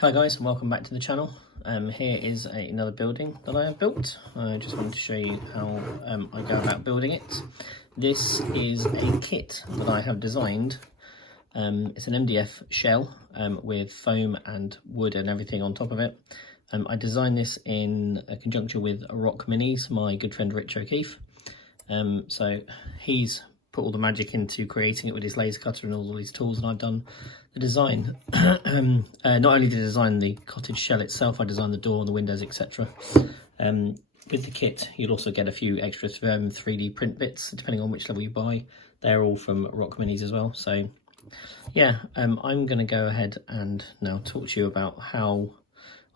Hi guys, and welcome back to the channel. Here is another building that I have built. I just wanted to show you how I go about building it. This is a kit that I have designed. It's an MDF shell with foam and wood and everything on top of it. I designed this in conjunction with Rock Minis, my good friend Rich O'Keefe. So he's put all the magic into creating it with his laser cutter and all these tools, and I've done the design. Not only did I design the cottage shell itself, I designed the door and the windows, etc. With the kit, you'll also get a few extra 3D print bits, depending on which level you buy. They're all from Rock Minis as well. So yeah, I'm going to go ahead and now talk to you about how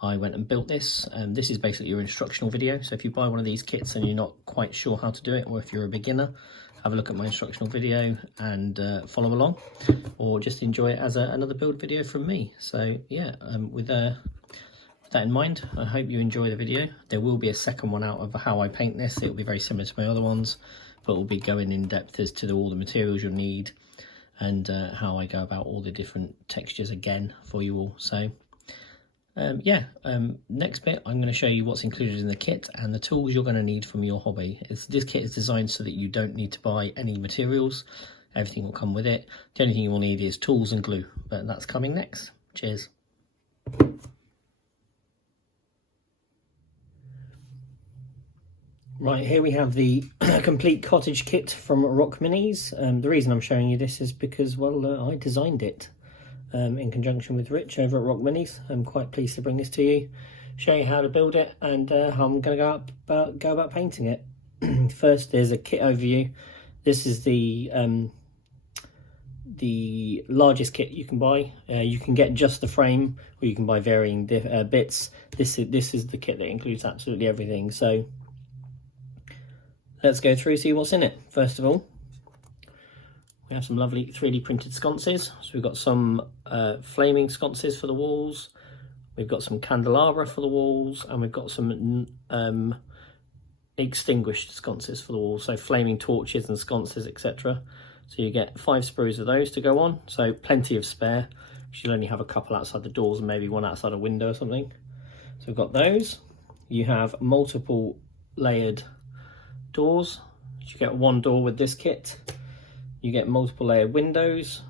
I went and built this. This is basically your instructional video. So if you buy one of these kits and you're not quite sure how to do it, or if you're a beginner, have a look at my instructional video and follow along, or just enjoy it as another build video from me. So yeah, with that in mind, I hope you enjoy the video. There will be a second one out of how I paint this. It will be very similar to my other ones, but we'll be going in depth as to all the materials you'll need and how I go about all the different textures again for you all. So next bit, I'm going to show you what's included in the kit and the tools you're going to need from your hobby. This kit is designed so that you don't need to buy any materials. Everything will come with it. The only thing you will need is tools and glue, but that's coming next. Cheers. Right, here we have the complete cottage kit from Rock Minis. The reason I'm showing you this is because, well, I designed it in conjunction with Rich over at Rock Minis. I'm quite pleased to bring this to you, show you how to build it and how I'm going to go about painting it. First, there's a kit overview. This is the largest kit you can buy. You can get just the frame, or you can buy varying bits. This is the kit that includes absolutely everything. So let's go through, see what's in it. First of all, we have some lovely 3D printed sconces. So we've got some flaming sconces for the walls. We've got some candelabra for the walls, and we've got some extinguished sconces for the walls. So flaming torches and sconces, etc. So you get 5 sprues of those to go on. So plenty of spare. You'll only have a couple outside the doors and maybe one outside a window or something. So we've got those. You have multiple layered doors. You get one door with this kit. You get multiple layered windows.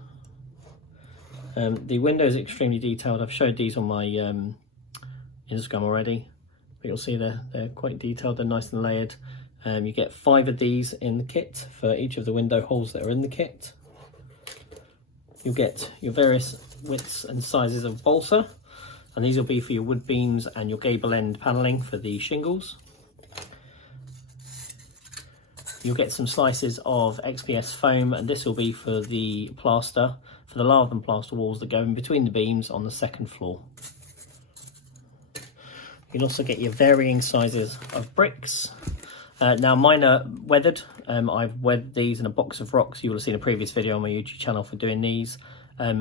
The windows are extremely detailed. I've showed these on my Instagram already, but you'll see they're quite detailed. They're nice and layered. You get 5 of these in the kit for each of the window holes that are in the kit. You'll get your various widths and sizes of balsa, and these will be for your wood beams and your gable end panelling for the shingles. You'll get some slices of XPS foam, and this will be for the plaster, for the lath and plaster walls that go in between the beams on the second floor. You'll also get your varying sizes of bricks. Now mine are weathered. I've weathered these in a box of rocks. You will have seen a previous video on my YouTube channel for doing these.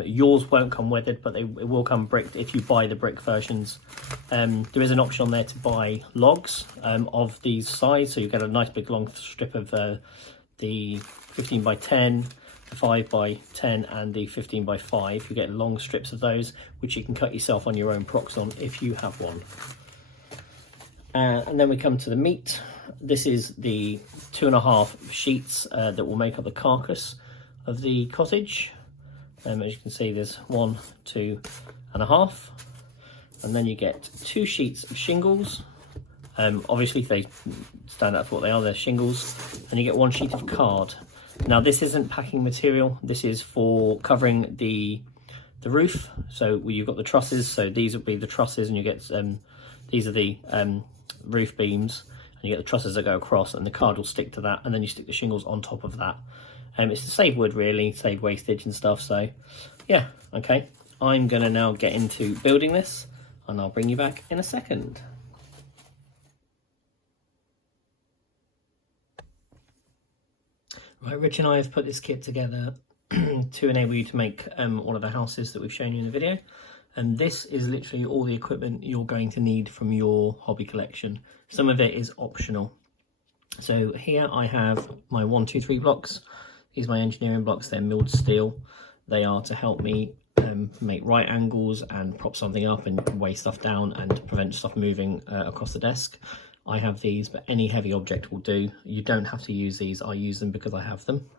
Yours won't come weathered, but it will come bricked if you buy the brick versions. There is an option on there to buy logs of these size, so you get a nice big long strip of the 15 by 10, the 5 by 10 and the 15 by 5. You get long strips of those, which you can cut yourself on your own prox on if you have one. And then we come to the meat. This is the 2.5 sheets that will make up the carcass of the cottage. As you can see, there's 1, 2.5, and then you get 2 sheets of shingles. Obviously they stand out for what they are, they're shingles, and you get 1 sheet of card. Now this isn't packing material, this is for covering the roof. So you've got the trusses, so these will be the trusses, and you get these are the roof beams, and you get the trusses that go across, and the card will stick to that, and then you stick the shingles on top of that. It's to save wood, really, save wastage and stuff. So yeah, okay, I'm gonna now get into building this, and I'll bring you back in a second. Right, Rich and I have put this kit together to enable you to make one of the houses that we've shown you in the video. And this is literally all the equipment you're going to need from your hobby collection. Some of it is optional. So here I have my 1, 2, 3 blocks. These are my engineering blocks. They're milled steel. They are to help me make right angles and prop something up and weigh stuff down and prevent stuff moving across the desk. I have these, but any heavy object will do. You don't have to use these. I use them because I have them.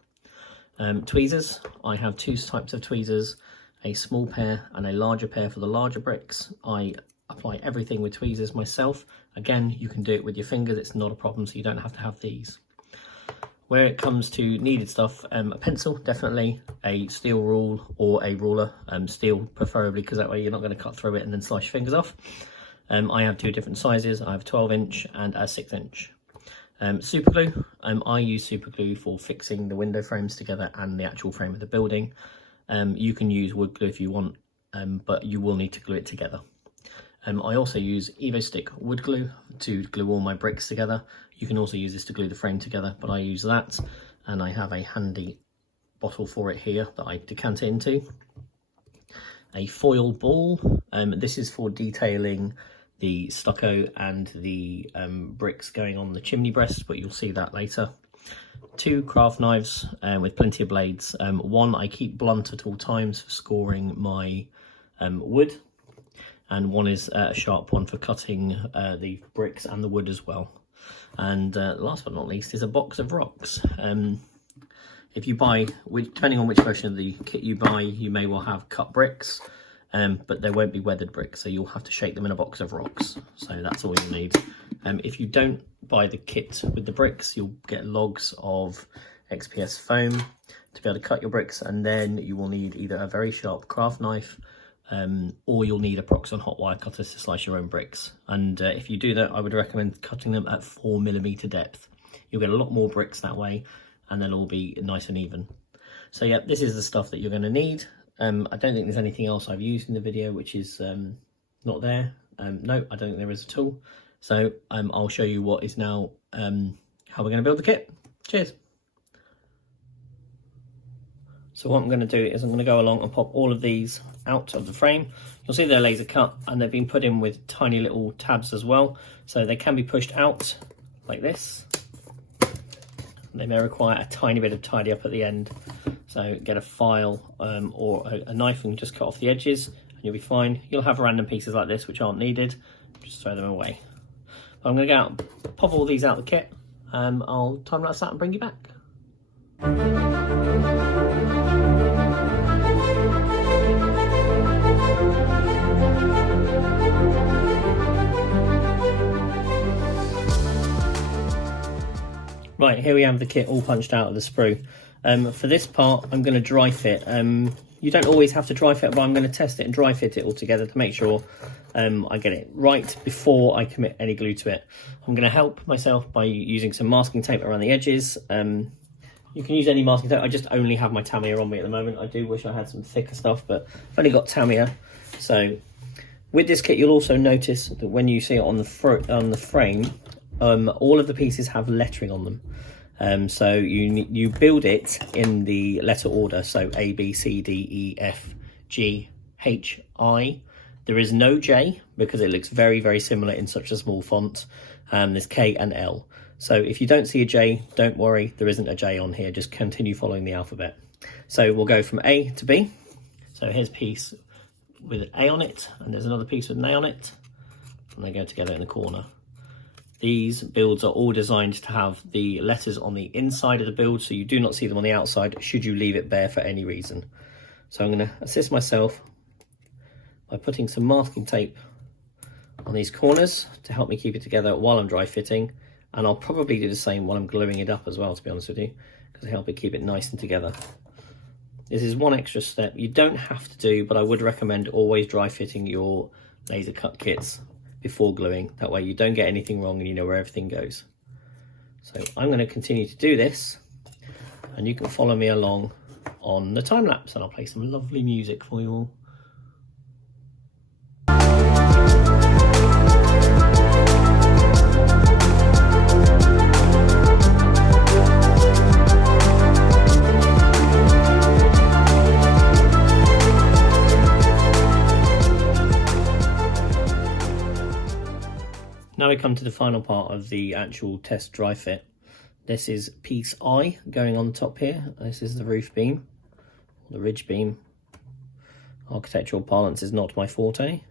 Tweezers. I have two types of tweezers, a small pair and a larger pair for the larger bricks. I apply everything with tweezers myself. Again, you can do it with your fingers. It's not a problem, so you don't have to have these. Where it comes to needed stuff, a pencil, definitely, a steel rule or a ruler, steel preferably, because that way you're not going to cut through it and then slice your fingers off. I have two different sizes. I have a 12-inch and a 6-inch. Super glue. I use super glue for fixing the window frames together and the actual frame of the building. You can use wood glue if you want, but you will need to glue it together. I also use Evo Stick wood glue to glue all my bricks together. You can also use this to glue the frame together, but I use that, and I have a handy bottle for it here that I decant it into. A foil ball. This is for detailing the stucco and the bricks going on the chimney breast, but you'll see that later. Two craft knives with plenty of blades. One I keep blunt at all times for scoring my wood, and one is a sharp one for cutting the bricks and the wood as well. And last but not least is a box of rocks. If you buy, depending on which version of the kit you buy, you may well have cut bricks, but there won't be weathered bricks, so you'll have to shake them in a box of rocks. So that's all you need. If you don't buy the kit with the bricks, you'll get logs of XPS foam to be able to cut your bricks, and then you will need either a very sharp craft knife, or you'll need a Proxxon hot wire cutter to slice your own bricks. And if you do that, I would recommend cutting them at 4mm depth. You'll get a lot more bricks that way, and they'll all be nice and even. So yeah, this is the stuff that you're going to need. I don't think there's anything else I've used in the video which is not there. No, I don't think there is at all. So I'll show you what is now how we're going to build the kit. Cheers. So what I'm going to do is I'm going to go along and pop all of these out of the frame. You'll see they're laser cut, and they've been put in with tiny little tabs as well, so they can be pushed out like this. They may require a tiny bit of tidy up at the end, so get a file or a knife and just cut off the edges and you'll be fine. You'll have random pieces like this which aren't needed, just throw them away. But I'm going to go out and pop all these out of the kit. I'll time lapse that and bring you back. Right, here we have the kit all punched out of the sprue. For this part, I'm going to dry fit. You don't always have to dry fit, but I'm going to test it and dry fit it all together to make sure I get it right before I commit any glue to it. I'm going to help myself by using some masking tape around the edges. You can use any masking tape. I just only have my Tamiya on me at the moment. I do wish I had some thicker stuff, but I've only got Tamiya. So with this kit, you'll also notice that when you see it on the frame, all of the pieces have lettering on them. So you build it in the letter order, so A, B, C, D, E, F, G, H, I. There is no J because it looks very, very similar in such a small font. There's K and L. So if you don't see a J, don't worry, there isn't a J on here. Just continue following the alphabet. So we'll go from A to B. So here's a piece with an A on it, and there's another piece with an A on it, and they go together in the corner. These builds are all designed to have the letters on the inside of the build, so you do not see them on the outside should you leave it bare for any reason. So I'm going to assist myself by putting some masking tape on these corners to help me keep it together while I'm dry fitting, and I'll probably do the same while I'm gluing it up as well, to be honest with you, because it helps it keep it nice and together. This is one extra step you don't have to do, but I would recommend always dry fitting your laser cut kits before gluing. That way you don't get anything wrong and you know where everything goes. So I'm going to continue to do this, and you can follow me along on the time lapse, and I'll play some lovely music for you all. Now we come to the final part of the actual test dry fit. This is piece I going on top here. This is the roof beam, the ridge beam. architectural parlance is not my forte.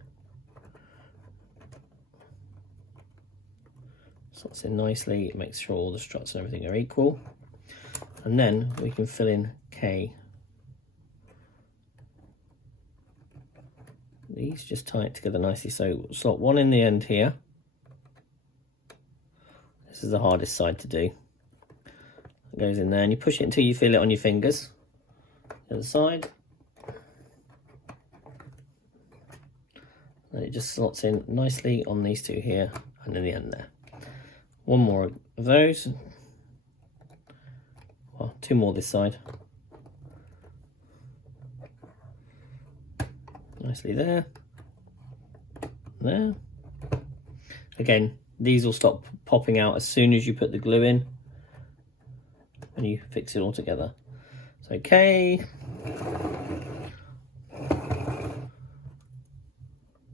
Slots in nicely, it makes sure all the struts and everything are equal. And then we can fill in K. These just tie it together nicely. So slot one in the end here. This is the hardest side to do. It goes in there and you push it until you feel it on your fingers. The other side. And it just slots in nicely on these two here and in the end there. One more of those. Well, two more this side. Nicely there. There. Again, these will stop popping out as soon as you put the glue in and you fix it all together. So okay.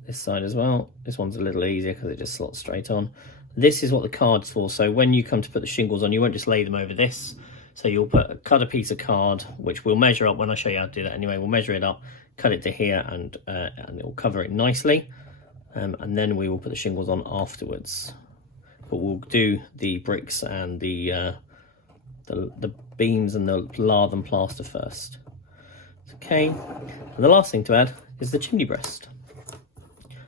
This side as well. This one's a little easier because it just slots straight on. This is what the card's for. So when you come to put the shingles on, you won't just lay them over this. So you'll cut a piece of card, which we'll measure up when I show you how to do that anyway. We'll measure it up, cut it to here, and it will cover it nicely. And then we will put the shingles on afterwards. But we'll do the bricks and the beams and the lath and plaster first. Okay. And the last thing to add is the chimney breast.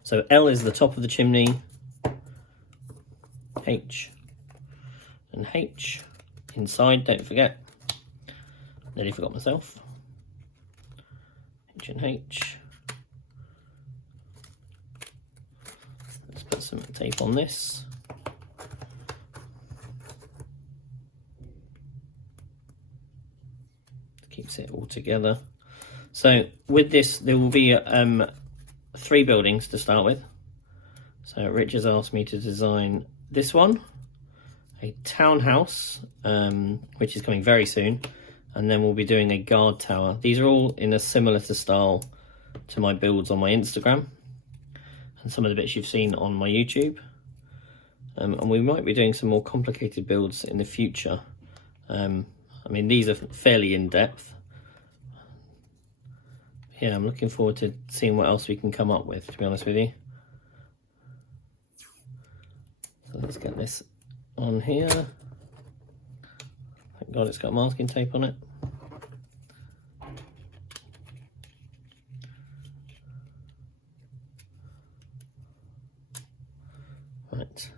So L is the top of the chimney, H and H inside, don't forget. Nearly forgot myself. H and H. Let's put some tape on this. Keeps it all together. So with this, there will be 3 buildings to start with. So Rich has asked me to design this one, a townhouse, which is coming very soon, and then we'll be doing a guard tower. These are all in a similar style to my builds on my Instagram and some of the bits you've seen on my YouTube. And we might be doing some more complicated builds in the future. I mean, these are fairly in-depth. Yeah, I'm looking forward to seeing what else we can come up with, to be honest with you. So let's get this on here. Thank God it's got masking tape on it. Right.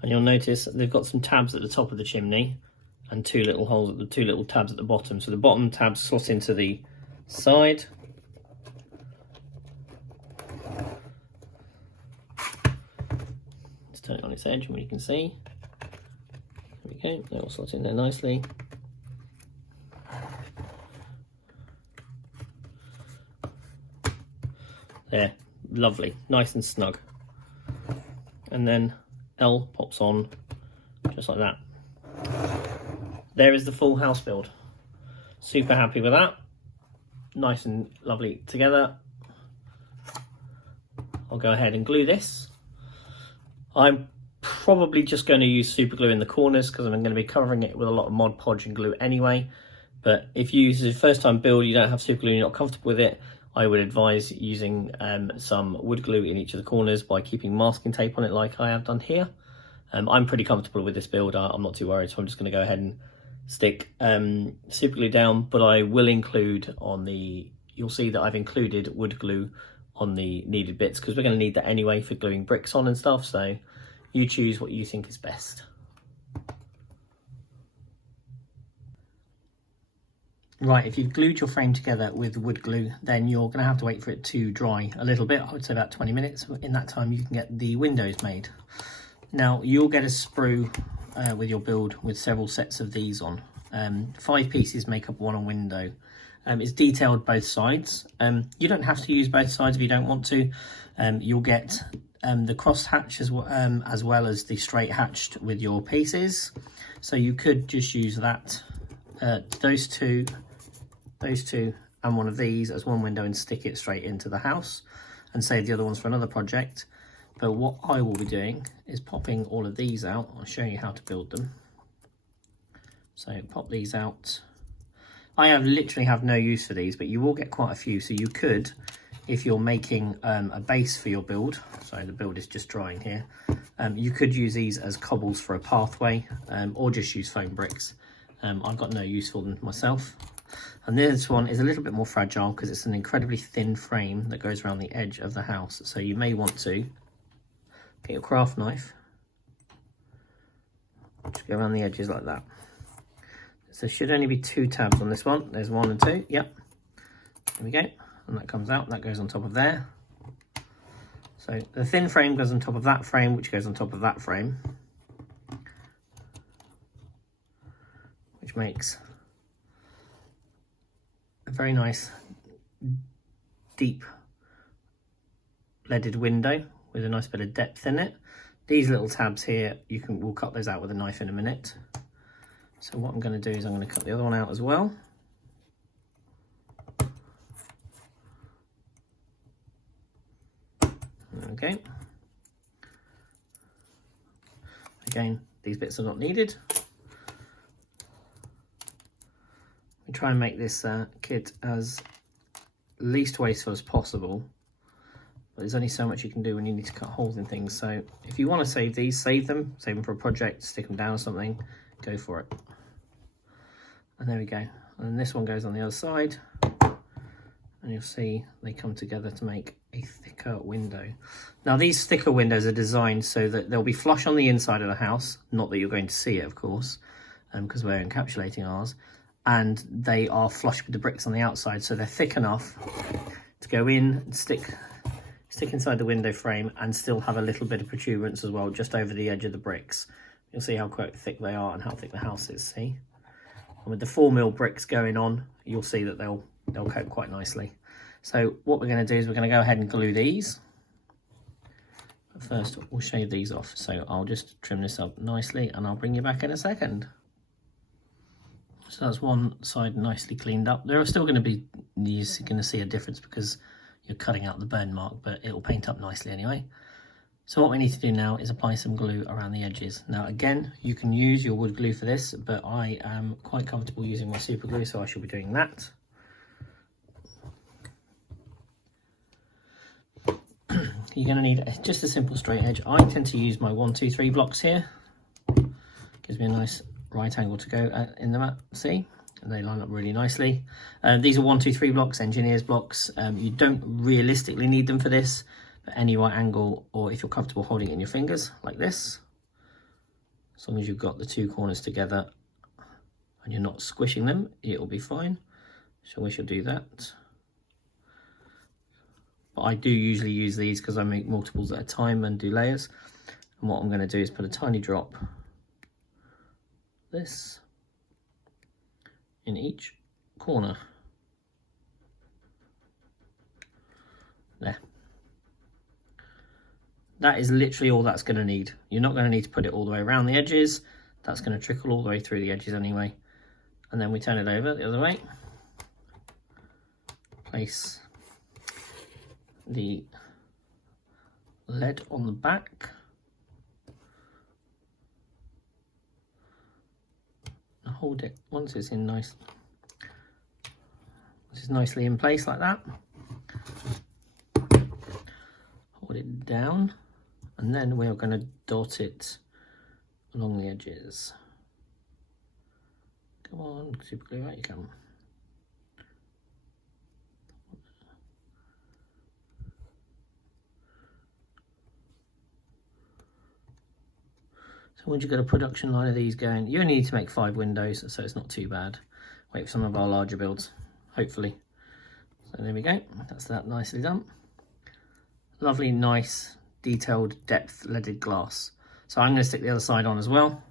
And you'll notice they've got some tabs at the top of the chimney and 2 little holes at the 2 little tabs at the bottom. So the bottom tabs slot into the side. Let's turn it on its edge and you can see. There we go, they all slot in there nicely. There, lovely, nice and snug. And then L pops on just like that. There is the full house build. Super happy with that. Nice and lovely together. I'll go ahead and glue this. I'm probably just going to use super glue in the corners because I'm going to be covering it with a lot of Mod Podge and glue anyway. But if you use a first time build, you don't have super glue and you're not comfortable with it, I would advise using some wood glue in each of the corners by keeping masking tape on it like I have done here. I'm pretty comfortable with this build. I'm not too worried, so I'm just going to go ahead and stick super glue down, but I will include on the, you'll see that I've included wood glue on the needed bits because we're going to need that anyway for gluing bricks on and stuff, so you choose what you think is best. Right, if you've glued your frame together with wood glue, then you're going to have to wait for it to dry a little bit. I would say about 20 minutes. In that time you can get the windows made. Now you'll get a sprue with your build with several sets of these on. 5 pieces make up one window. It's detailed both sides. You don't have to use both sides if you don't want to. You'll get the cross hatch as well as the straight hatched with your pieces. So you could just use that, those two and one of these as one window and stick it straight into the house and save the other ones for another project. But what I will be doing is popping all of these out. I'll show you how to build them. So pop these out. I literally have no use for these, but you will get quite a few. So you could, if you're making a base for your build, sorry, the build is just drying here, you could use these as cobbles for a pathway, or just use foam bricks. I've got no use for them myself. And this one is a little bit more fragile because it's an incredibly thin frame that goes around the edge of the house. So you may want to get your craft knife, just go around the edges like that. So there should only be 2 tabs on this one. There's 1 and 2, yep. There we go, and that comes out, that goes on top of there. So the thin frame goes on top of that frame, which goes on top of that frame, which makes a very nice deep leaded window with a nice bit of depth in it. These little tabs here, we'll cut those out with a knife in a minute. So what I'm going to do is I'm going to cut the other one out as well. Okay. Again, these bits are not needed. We try and make this kit as least wasteful as possible. But there's only so much you can do when you need to cut holes in things. So if you want to save these, save them for a project, stick them down or something, go for it. And there we go. And this one goes on the other side. And you'll see they come together to make a thicker window. Now these thicker windows are designed so that they'll be flush on the inside of the house. Not that you're going to see it, of course, because we're encapsulating ours. And they are flush with the bricks on the outside. So they're thick enough to go in and stick inside the window frame and still have a little bit of protuberance as well, just over the edge of the bricks. You'll see how quite thick they are and how thick the house is, see? And with the 4mm bricks going on, you'll see that they'll cope quite nicely. So what we're going to do is we're going to go ahead and glue these. But first, we'll shave these off. So I'll just trim this up nicely and I'll bring you back in a second. So that's one side nicely cleaned up. There are still going to be, you're going to see a difference because you're cutting out the burn mark, but it'll paint up nicely anyway. So what we need to do now is apply some glue around the edges. Now again, you can use your wood glue for this, but I am quite comfortable using my super glue, so I shall be doing that. You're going to need just a simple straight edge. I tend to use my 1, 2, 3 blocks here. Gives me a nice right angle to go in the map, see? And they line up really nicely. These are 1, 2, 3 blocks, engineer's blocks. You don't realistically need them for this, but any right angle, or if you're comfortable holding it in your fingers like this, as long as you've got the 2 corners together and you're not squishing them, it will be fine. So we shall do that. But I do usually use these because I make multiples at a time and do layers. And what I'm going to do is put a tiny drop, this, in each corner. There. That is literally all that's going to need. You're not going to need to put it all the way around the edges. That's going to trickle all the way through the edges anyway. And then we turn it over the other way. Place the lead on the back. And hold it once it's in nice. This is nicely in place like that. Hold it down, and then we are going to dot it along the edges. Come on, super glue, out you come. So once you've got a production line of these going, you only need to make 5 windows, so it's not too bad. Wait for some of our larger builds, hopefully. So there we go, that's that nicely done. Lovely, nice, detailed, depth leaded glass. So I'm going to stick the other side on as well.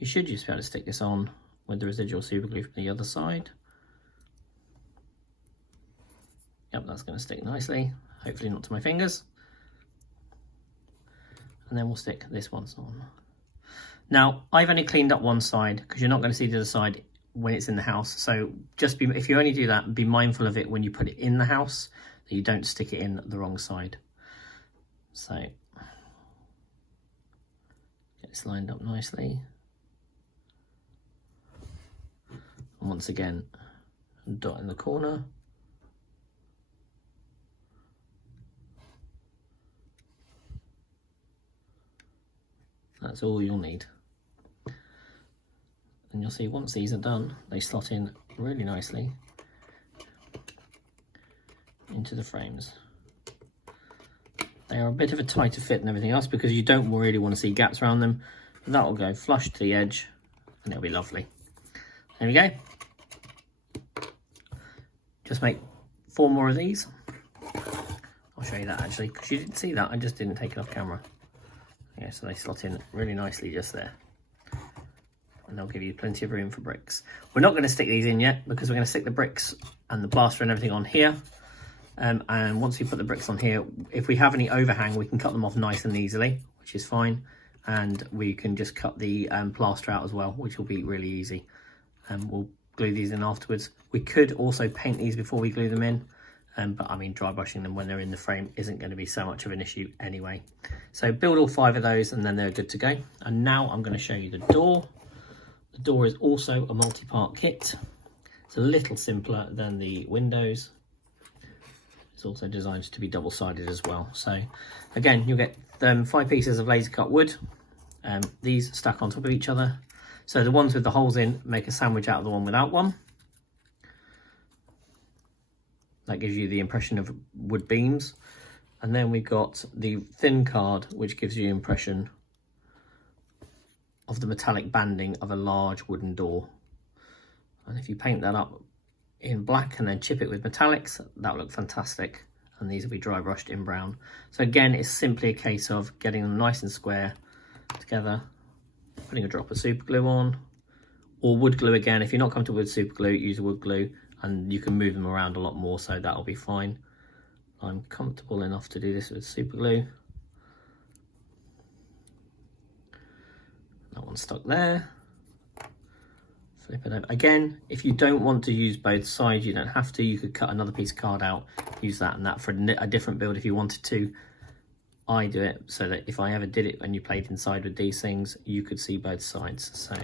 You should just be able to stick this on with the residual super glue from the other side. Yep, that's going to stick nicely, hopefully not to my fingers. And then we'll stick this one on. Now, I've only cleaned up one side because you're not going to see the other side when it's in the house. So just be, if you only do that, be mindful of it when you put it in the house, that you don't stick it in the wrong side. So get this lined up nicely. And once again, and dot in the corner. That's all you'll need. And you'll see once these are done, they slot in really nicely into the frames. They are a bit of a tighter fit than everything else because you don't really want to see gaps around them. That will go flush to the edge and it'll be lovely. There we go. Just make 4 more of these. I'll show you that actually, because you didn't see that, I just didn't take it off camera. Yeah, so they slot in really nicely just there. And they'll give you plenty of room for bricks. We're not going to stick these in yet because we're going to stick the bricks and the plaster and everything on here. And once we put the bricks on here, if we have any overhang, we can cut them off nice and easily, which is fine. And we can just cut the plaster out as well, which will be really easy. And we'll glue these in afterwards. We could also paint these before we glue them in. But I mean, dry brushing them when they're in the frame isn't going to be so much of an issue anyway. So build all 5 of those and then they're good to go. And now I'm going to show you the door. The door is also a multi-part kit. It's a little simpler than the windows. It's also designed to be double-sided as well. So again, you'll get 5 pieces of laser cut wood. These stack on top of each other. So the ones with the holes in make a sandwich out of the one without one. That gives you the impression of wood beams. And then we've got the thin card, which gives you the impression of the metallic banding of a large wooden door. And if you paint that up in black and then chip it with metallics, that'll look fantastic. And these will be dry brushed in brown. So again, it's simply a case of getting them nice and square together, putting a drop of super glue on, or wood glue again. If you're not comfortable with super glue, use a wood glue. And you can move them around a lot more, so that'll be fine. I'm comfortable enough to do this with super glue. That one's stuck there. Flip it over. Again, if you don't want to use both sides, you don't have to. You could cut another piece of card out, use that and that for a different build if you wanted to. I do it so that if I ever did it and you played inside with these things, you could see both sides. So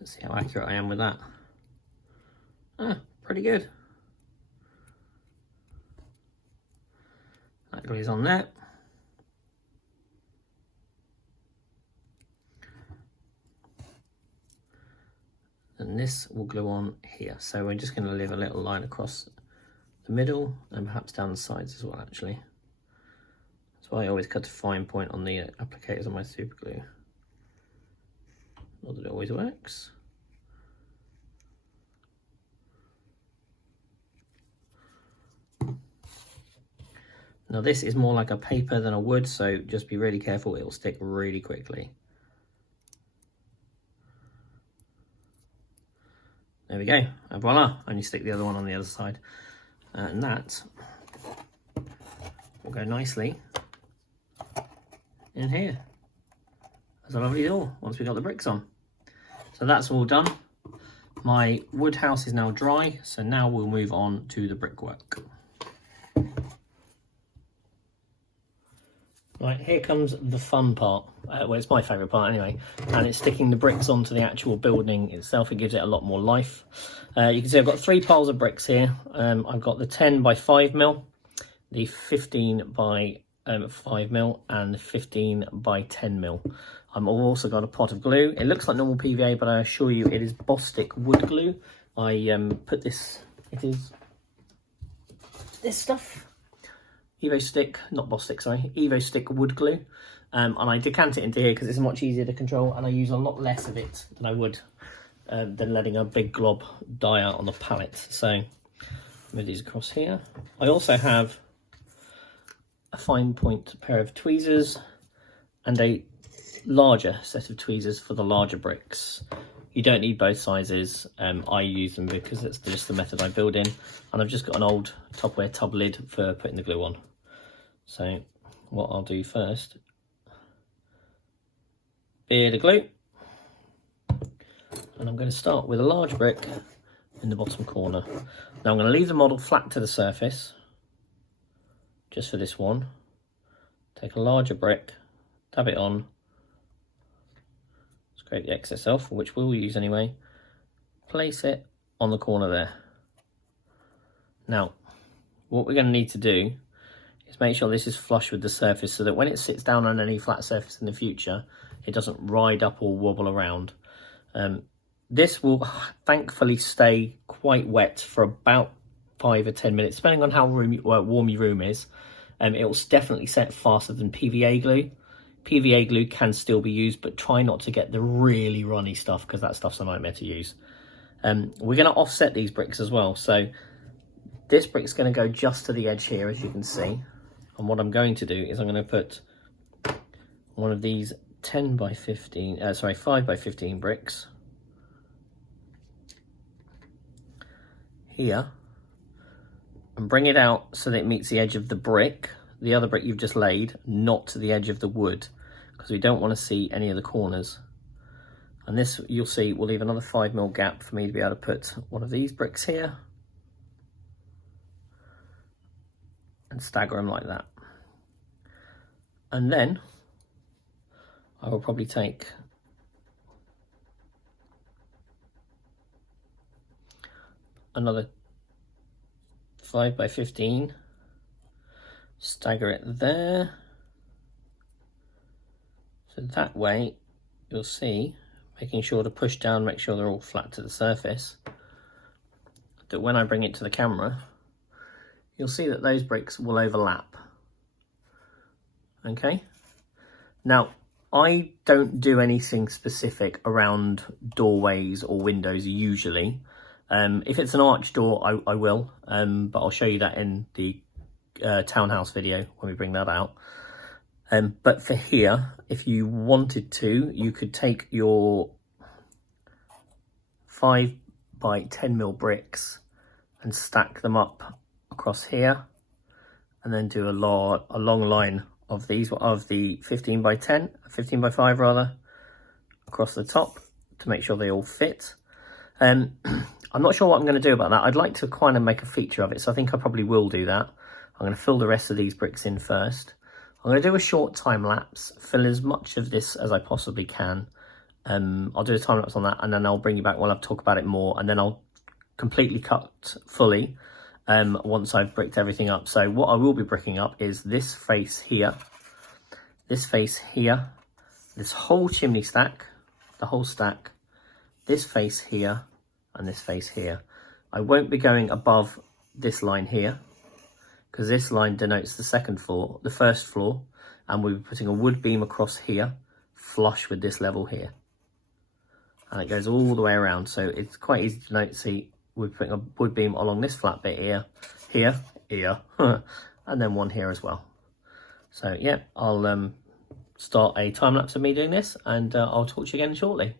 let's see how accurate I am with that. Pretty good. That glue's on there. And this will glue on here. So we're just going to leave a little line across the middle and perhaps down the sides as well, actually. That's why I always cut a fine point on the applicators on my super glue. Not that it always works. Now this is more like a paper than a wood, so just be really careful, it will stick really quickly. There we go, and voila, and you stick the other one on the other side. And that will go nicely in here. That's a lovely door once we've got the bricks on. So that's all done. My wood house is now dry, so now we'll move on to the brickwork. Right, here comes the fun part. Well, it's my favourite part anyway, and it's sticking the bricks onto the actual building itself. It gives it a lot more life. You can see I've got 3 piles of bricks here. I've got the 10 by 5 mil, the 15 by 5 mil, and the 15 by 10 mil. I've also got a pot of glue. It looks like normal PVA, but I assure you it is Bostik wood glue. I put this, it is this stuff. Evo Stick, not Bostik, sorry, Evo Stick wood glue. And I decant it into here because it's much easier to control, and I use a lot less of it than I would than letting a big glob die out on the palette. So move these across here. I also have a fine point pair of tweezers and a larger set of tweezers for the larger bricks. You don't need both sizes. I use them because it's just the method I build in, and I've just got an old Tupperware tub lid for putting the glue on. So what I'll do first, beard of glue, and I'm going to start with a large brick in the bottom corner. Now I'm going to leave the model flat to the surface, just for this one. Take a larger brick, dab it on, scrape the excess off, which we'll use anyway, place it on the corner there. Now, what we're going to need to do is make sure this is flush with the surface so that when it sits down on any flat surface in the future, it doesn't ride up or wobble around. This will thankfully stay quite wet for about 5 or 10 minutes, depending on how warm your room is. It will definitely set faster than PVA glue. PVA glue can still be used, but try not to get the really runny stuff because that stuff's a nightmare to use. We're going to offset these bricks as well. So this brick's going to go just to the edge here, as you can see. And what I'm going to do is I'm going to put one of these 5 by 15 bricks here and bring it out so that it meets the edge of the brick, the other brick you've just laid, not to the edge of the wood, because we don't want to see any of the corners. And this, you'll see, will leave another 5mm gap for me to be able to put one of these bricks here and stagger them like that. And then I will probably take another 5 by 15, stagger it there. So that way you'll see, making sure to push down, make sure they're all flat to the surface, that when I bring it to the camera, you'll see that those bricks will overlap. Okay, now I don't do anything specific around doorways or windows usually. If it's an arch door, I will, but I'll show you that in the townhouse video when we bring that out. But for here, if you wanted to, you could take your 5 by 10mm bricks and stack them up across here, and then do a long line of these, of the 15 by 5 rather, across the top to make sure they all fit. I'm not sure what I'm going to do about that. I'd like to kind of make a feature of it, so I think I probably will do that. I'm going to fill the rest of these bricks in first. I'm going to do a short time lapse, fill as much of this as I possibly can. I'll do a time lapse on that, and then I'll bring you back while I've talked about it more, and then I'll completely cut fully once I've bricked everything up. So what I will be bricking up is this face here, this whole chimney stack, the whole stack, this face here, and this face here. I won't be going above this line here, because this line denotes the first floor, and we'll be putting a wood beam across here, flush with this level here. And it goes all the way around, so it's quite easy to note. See, we're putting a wood beam along this flat bit here, and then one here as well. So yeah, I'll start a time lapse of me doing this, and I'll talk to you again shortly.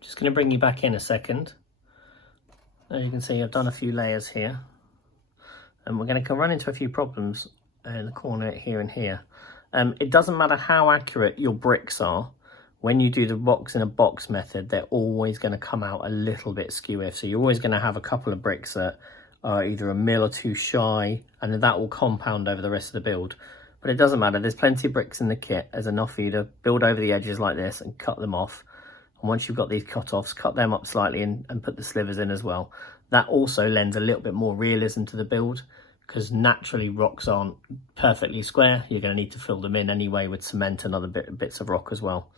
Just going to bring you back in a second. As you can see, I've done a few layers here, and we're going to run into a few problems in the corner here and here. It doesn't matter how accurate your bricks are, when you do the box in a box method, they're always going to come out a little bit skew. So you're always going to have a couple of bricks that are either a mil or two shy, and that will compound over the rest of the build. But it doesn't matter, there's plenty of bricks in the kit. There's enough for you to build over the edges like this and cut them off. And once you've got these cut-offs, cut them up slightly and put the slivers in as well. That also lends a little bit more realism to the build, because naturally rocks aren't perfectly square. You're going to need to fill them in anyway with cement and other bits of rock as well.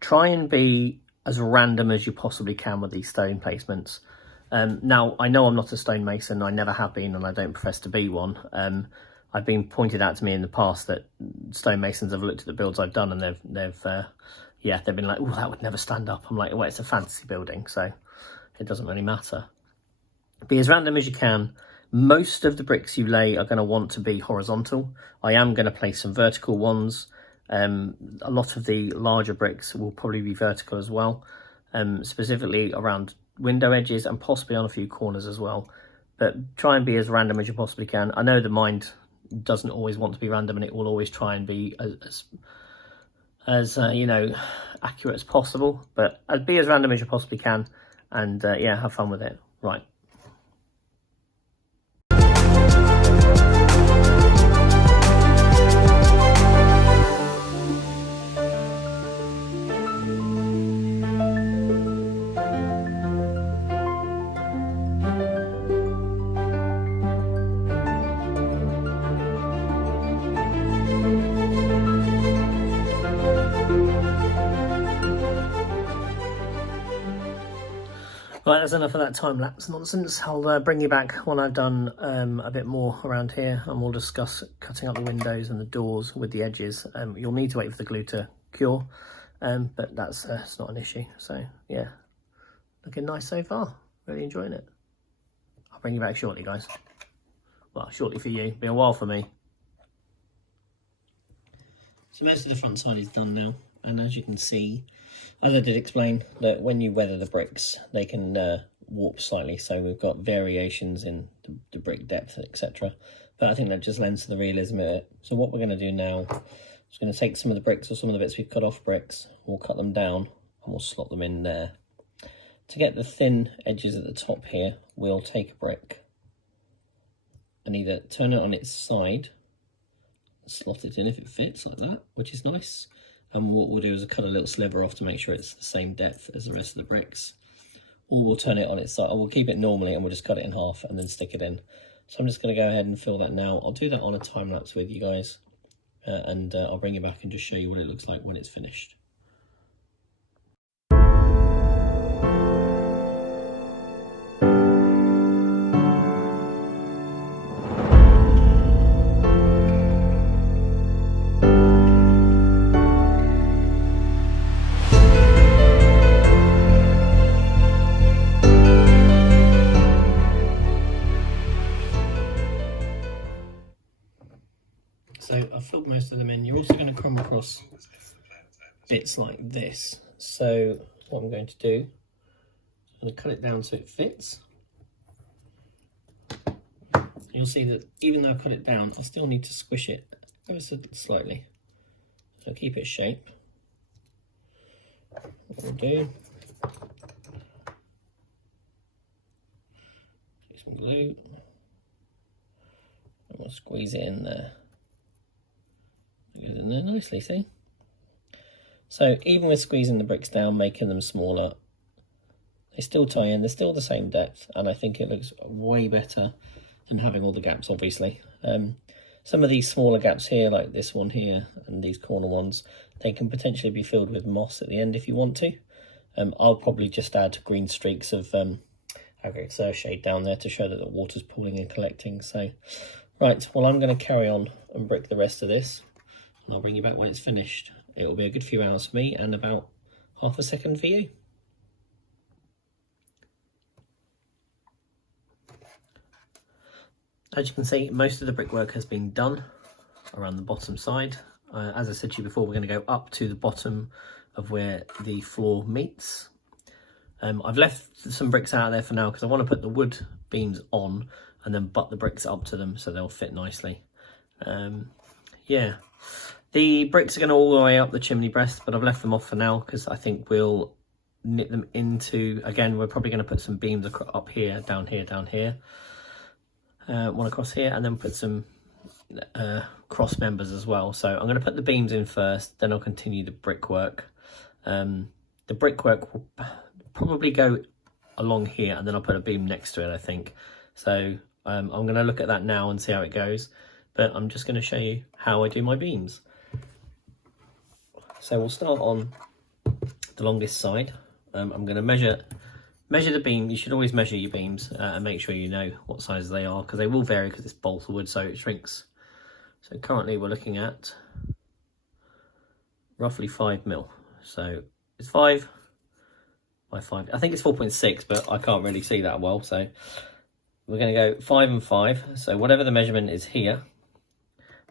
Try and be as random as you possibly can with these stone placements. Now, I know I'm not a stonemason, I never have been, and I don't profess to be one. I've been pointed out to me in the past that stonemasons have looked at the builds I've done, and they've been like, oh, that would never stand up. I'm like, well, it's a fantasy building, so it doesn't really matter. Be as random as you can. Most of the bricks you lay are going to want to be horizontal. I am going to place some vertical ones. A lot of the larger bricks will probably be vertical as well, specifically around window edges and possibly on a few corners as well. But try and be as random as you possibly can. I know the mind doesn't always want to be random, and it will always try and be as you know, accurate as possible, but be as random as you possibly can, and yeah, have fun with it. Right. Right, that's enough of that time-lapse nonsense. I'll bring you back when I've done a bit more around here, and we'll discuss cutting up the windows and the doors with the edges. You'll need to wait for the glue to cure, but that's it's not an issue. So yeah, looking nice so far. Really enjoying it. I'll bring you back shortly, guys. Well, shortly for you. Be a while for me. So most of the front side is done now, and as you can see, as I did explain, that when you weather the bricks, they can warp slightly, so we've got variations in the brick depth, etc. But I think that just lends to the realism of it. So what we're going to do now is going to take some of the bricks, or some of the bits we've cut off bricks, we'll cut them down and we'll slot them in there. To get the thin edges at the top here, we'll take a brick and either turn it on its side, slot it in if it fits like that, which is nice. And what we'll do is cut a little sliver off to make sure it's the same depth as the rest of the bricks. Or we'll turn it on its side, or we'll keep it normally and we'll just cut it in half and then stick it in. So I'm just going to go ahead and fill that now. I'll do that on a time lapse with you guys, and I'll bring you back and just show you what it looks like when it's finished. So I've filled most of them in. You're also going to come across bits like this. So what I'm going to do, I'm going to cut it down so it fits. You'll see that even though I cut it down, I still need to squish it ever so slightly. So keep its shape. What we'll do, use some glue, and we'll squeeze it in there. It goes in there nicely, see? So even with squeezing the bricks down, making them smaller, they still tie in, they're still the same depth, and I think it looks way better than having all the gaps, obviously. Some of these smaller gaps here, like this one here, and these corner ones, they can potentially be filled with moss at the end if you want to. I'll probably just add green streaks of agric shade down there to show that the water's pooling and collecting. So, right, well, I'm going to carry on and brick the rest of this, and I'll bring you back when it's finished. It will be a good few hours for me and about half a second for you. As you can see, most of the brickwork has been done around the bottom side. As I said to you before, we're going to go up to the bottom of where the floor meets. I've left some bricks out there for now because I want to put the wood beams on and then butt the bricks up to them so they'll fit nicely. Yeah, the bricks are going to all the way up the chimney breast, but I've left them off for now because I think we'll knit them into, again, we're probably going to put some beams up here, down here, down here. One across here, and then put some cross members as well. So I'm going to put the beams in first, then I'll continue the brickwork. The brickwork will probably go along here, and then I'll put a beam next to it, I think. So I'm going to look at that now and see how it goes, but I'm just going to show you how I do my beams. So we'll start on the longest side. I'm going to measure the beam. You should always measure your beams and make sure you know what size they are, because they will vary because it's balsa wood, so it shrinks. So currently we're looking at roughly 5 mil. So it's 5 by 5. I think it's 4.6, but I can't really see that well. So we're going to go 5 and 5. So whatever the measurement is here,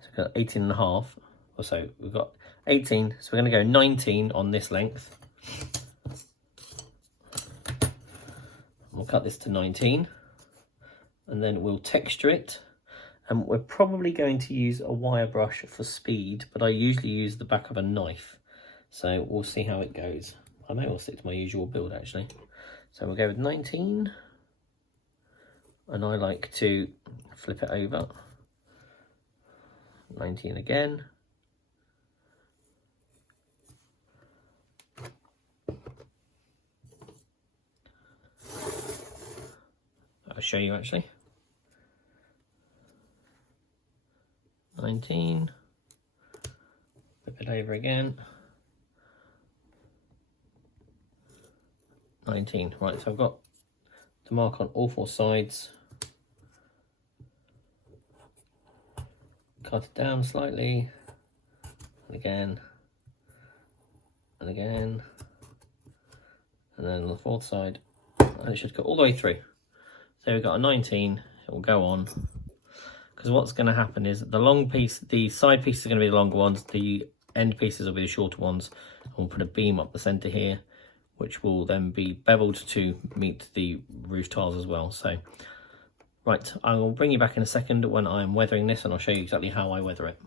so we've got 18 and a half, or so we've got 18. So we're going to go 19 on this length. We'll cut this to 19, and then we'll texture it. And we're probably going to use a wire brush for speed, but I usually use the back of a knife. So we'll see how it goes. I may well stick to my usual build actually. So we'll go with 19. And I like to flip it over. 19 again. I'll show you actually. 19. Flip it over again. 19. Right, so I've got the mark on all four sides. Cut it down slightly. And again. And again. And then on the fourth side. And it should go all the way through. So we've got a 19. It will go on. Because what's going to happen is the long piece, the side pieces are going to be the longer ones. The end pieces will be the shorter ones. And we'll put a beam up the centre here, which will then be beveled to meet the roof tiles as well. So, right, I will bring you back in a second when I'm weathering this and I'll show you exactly how I weather it.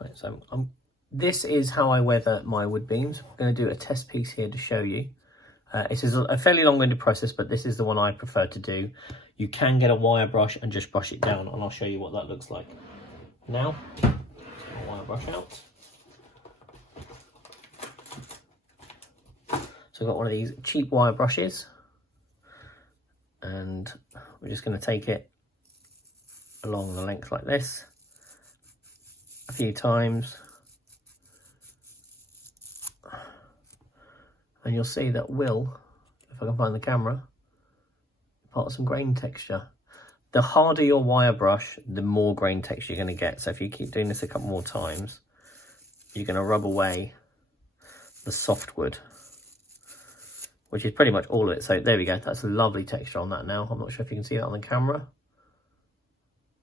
Right, so this is how I weather my wood beams. I'm going to do a test piece here to show you. This is a fairly long-winded process, but this is the one I prefer to do. You can get a wire brush and just brush it down, and I'll show you what that looks like. Now, take my wire brush out. So I've got one of these cheap wire brushes, and we're just going to take it along the length like this a few times, and you'll see that will, if I can find the camera, impart some grain texture. The harder your wire brush, the more grain texture you're going to get. So if you keep doing this a couple more times, you're going to rub away the softwood, which is pretty much all of it. So there we go. That's a lovely texture on that now. I'm not sure if you can see that on the camera.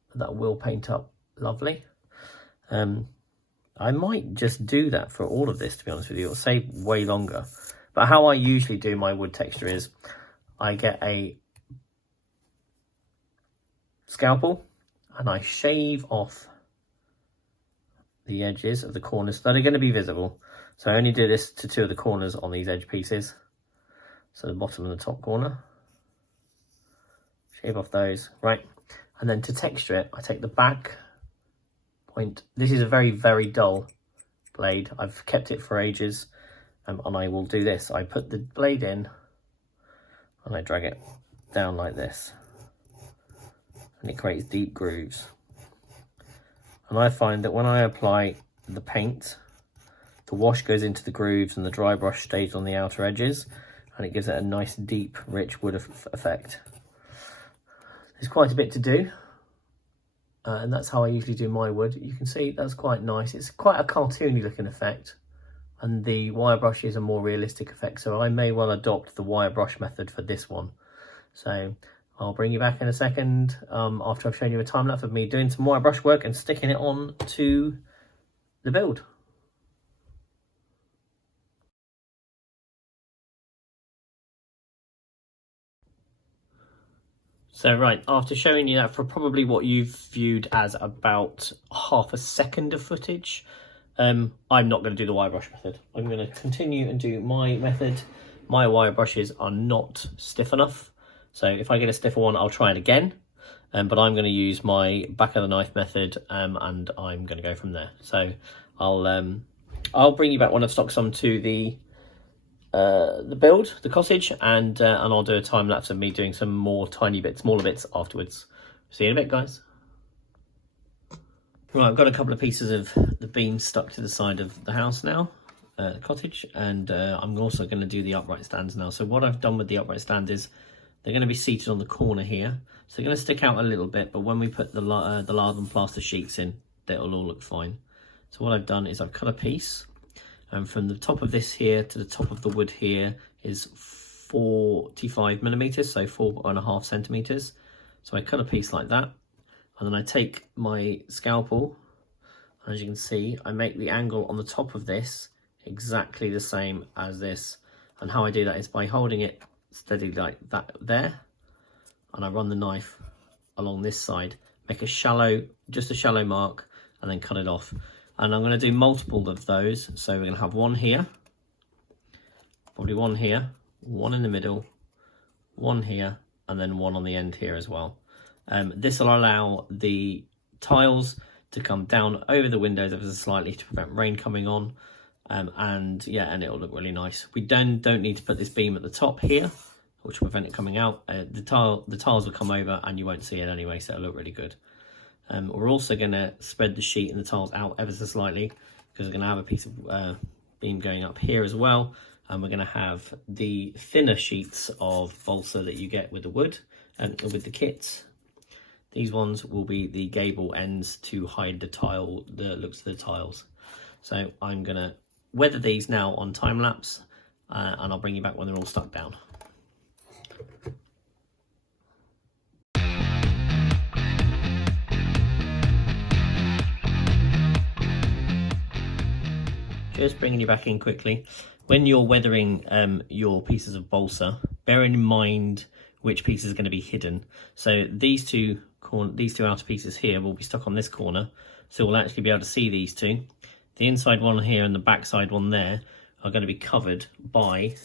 But that will paint up lovely. I might just do that for all of this, to be honest with you. It'll save way longer. But how I usually do my wood texture is I get a scalpel and I shave off the edges of the corners that are going to be visible. So I only do this to two of the corners on these edge pieces. So the bottom and the top corner. Shave off those, right? And then to texture it, I take the back point. This is a very, very dull blade. I've kept it for ages. And I will do this. I put the blade in and I drag it down like this. And it creates deep grooves. And I find that when I apply the paint, the wash goes into the grooves and the dry brush stays on the outer edges. And it gives it a nice, deep, rich wood effect. There's quite a bit to do. And that's how I usually do my wood. You can see that's quite nice. It's quite a cartoony looking effect. And the wire brush is a more realistic effect. So I may well adopt the wire brush method for this one. So I'll bring you back in a second after I've shown you a time lapse of me doing some wire brush work and sticking it on to the build. So right, after showing you that for probably what you've viewed as about half a second of footage, I'm not going to do the wire brush method. I'm going to continue and do my method. My wire brushes are not stiff enough. So if I get a stiffer one, I'll try it again. But I'm going to use my back of the knife method and I'm going to go from there. So I'll bring you back when I've stocked some to the build, the cottage, and I'll do a time lapse of me doing some more tiny bits, smaller bits afterwards. See you in a bit, guys. Right, I've got a couple of pieces of the beam stuck to the side of the house now, the cottage, and I'm also going to do the upright stands now. So what I've done with the upright stand is they're going to be seated on the corner here, so they're going to stick out a little bit, but when we put the lard and plaster sheets in, they'll all look fine. So what I've done is I've cut a piece, and from the top of this here to the top of the wood here is 45 millimeters, so 4.5 centimeters. So I cut a piece like that. And then I take my scalpel, and as you can see, I make the angle on the top of this exactly the same as this. And how I do that is by holding it steady like that there, and I run the knife along this side, make a shallow, just a shallow mark, and then cut it off. And I'm going to do multiple of those. So we're going to have one here, probably one here, one in the middle, one here, and then one on the end here as well. This will allow the tiles to come down over the windows ever so slightly to prevent rain coming on. And it'll look really nice. We don't need to put this beam at the top here, which will prevent it coming out. The tiles will come over and you won't see it anyway, so it'll look really good. We're also going to spread the sheet and the tiles out ever so slightly, because we're going to have a piece of beam going up here as well, and we're going to have the thinner sheets of balsa that you get with the wood and with the kits. These ones will be the gable ends to hide the looks of the tiles. So I'm going to weather these now on time lapse, and I'll bring you back when they're all stuck down. Just bringing you back in quickly. When you're weathering your pieces of balsa, bear in mind which piece is going to be hidden. So these two outer pieces here will be stuck on this corner, so we'll actually be able to see these two. The inside one here and the backside one there are going to be covered by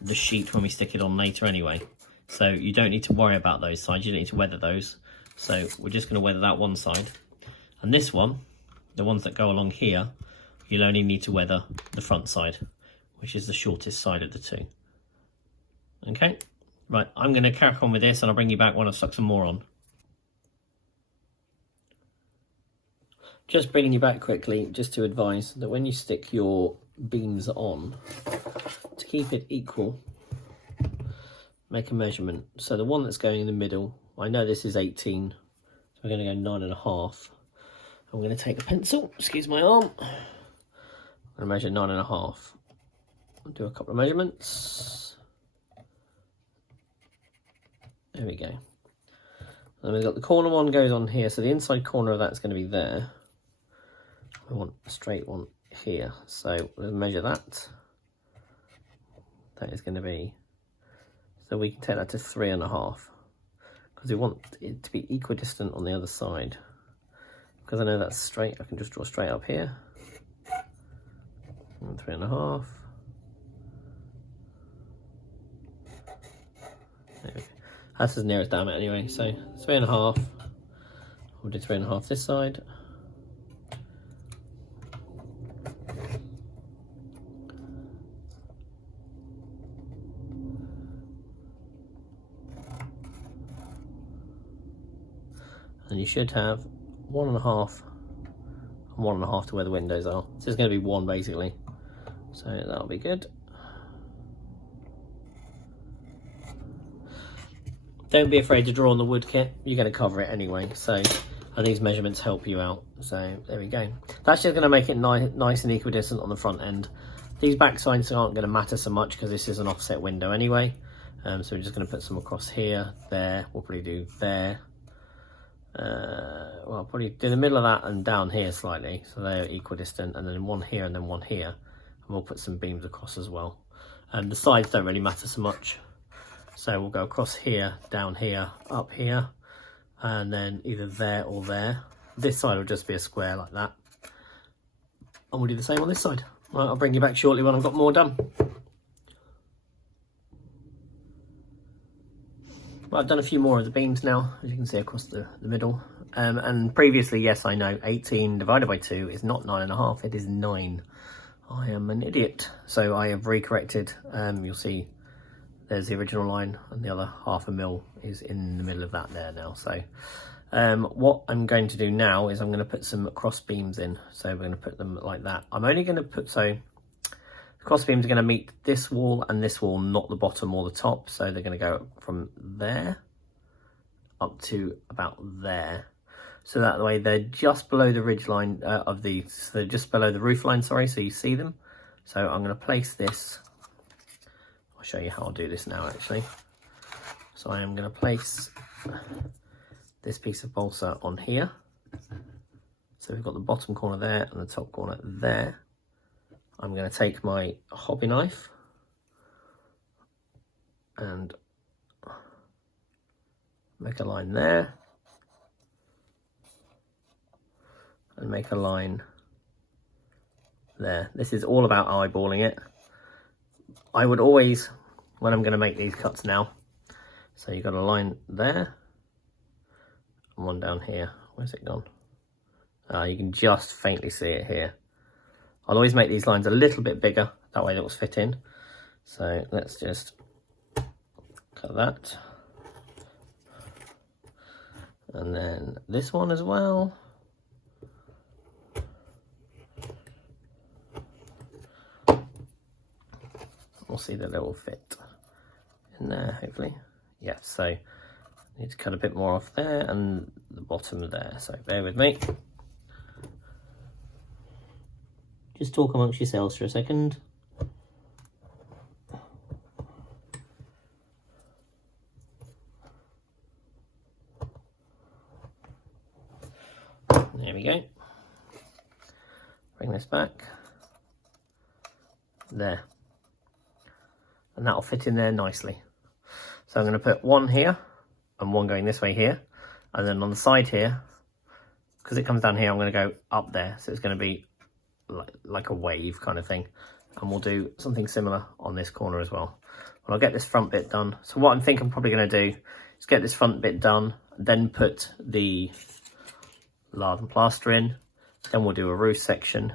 the sheet when we stick it on later anyway. So you don't need to worry about those sides, you don't need to weather those. So we're just going to weather that one side. And this one, the ones that go along here, you'll only need to weather the front side, which is the shortest side of the two. Okay, right, I'm going to carry on with this and I'll bring you back when I've stuck some more on. Just bringing you back quickly, just to advise that when you stick your beams on, to keep it equal, make a measurement. So the one that's going in the middle, I know this is 18, so we're going to go 9.5. I'm going to take a pencil, excuse my arm, and measure 9.5. I'll do a couple of measurements. There we go. Then we've got the corner one goes on here, so the inside corner of that's going to be there. I want a straight one here, so we'll measure that. That is going to be, so we can take that to 3.5, because we want it to be equidistant on the other side. Because I know that's straight, I can just draw straight up here. And 3.5. There we go. That's as near as damn it anyway, so 3.5. We'll do 3.5 this side. And you should have 1.5 and 1.5 to where the windows are. So it's going to be 1 basically. So that'll be good. Don't be afraid to draw on the wood kit. You're going to cover it anyway. So, and these measurements help you out. So there we go. That's just going to make it nice and equidistant on the front end. These back sides aren't going to matter so much because this is an offset window anyway. So we're just going to put some across here, there. We'll probably do there. Well, I'll probably do the middle of that and down here slightly, so they're equidistant, and then one here and then one here, and we'll put some beams across as well. The sides don't really matter so much, so we'll go across here, down here, up here, and then either there or there. This side will just be a square like that, and we'll do the same on this side. Right, I'll bring you back shortly when I've got more done. Well, I've done a few more of the beams now, as you can see across the middle. And previously, yes, I know, 18 divided by 2 is not 9.5, it is 9. I am an idiot. So I have recorrected. You'll see there's the original line, and the other 0.5 mil is in the middle of that there now. So what I'm going to do now is I'm going to put some cross beams in. So we're going to put them like that. I'm only going to put, so cross beams are going to meet this wall and this wall, not the bottom or the top. So they're going to go from there up to about there. So that way they're just below the ridge line of the, so just below the roof line, sorry, so you see them. So I'm going to place this. I'll show you how I'll do this now actually. So I am going to place this piece of balsa on here. So we've got the bottom corner there and the top corner there. I'm going to take my hobby knife and make a line there. and make a line there. This is all about eyeballing it. I would always, when I'm going to make these cuts now, so you've got a line there and one down here. Where's it gone? You can just faintly see it here. I'll always make these lines a little bit bigger, that way they'll fit in. So let's just cut that. And then this one as well. We'll see that they will fit in there, hopefully. Yeah, so I need to cut a bit more off there and the bottom there, so bear with me. Just talk amongst yourselves for a second. There we go. Bring this back. There. And that'll fit in there nicely. So I'm going to put one here and one going this way here. And then on the side here, because it comes down here, I'm going to go up there. So it's going to be like a wave kind of thing. And we'll do something similar on this corner as well. But I'll get this front bit done. So what I'm probably going to do is get this front bit done, then put the lard and plaster in. Then we'll do a roof section.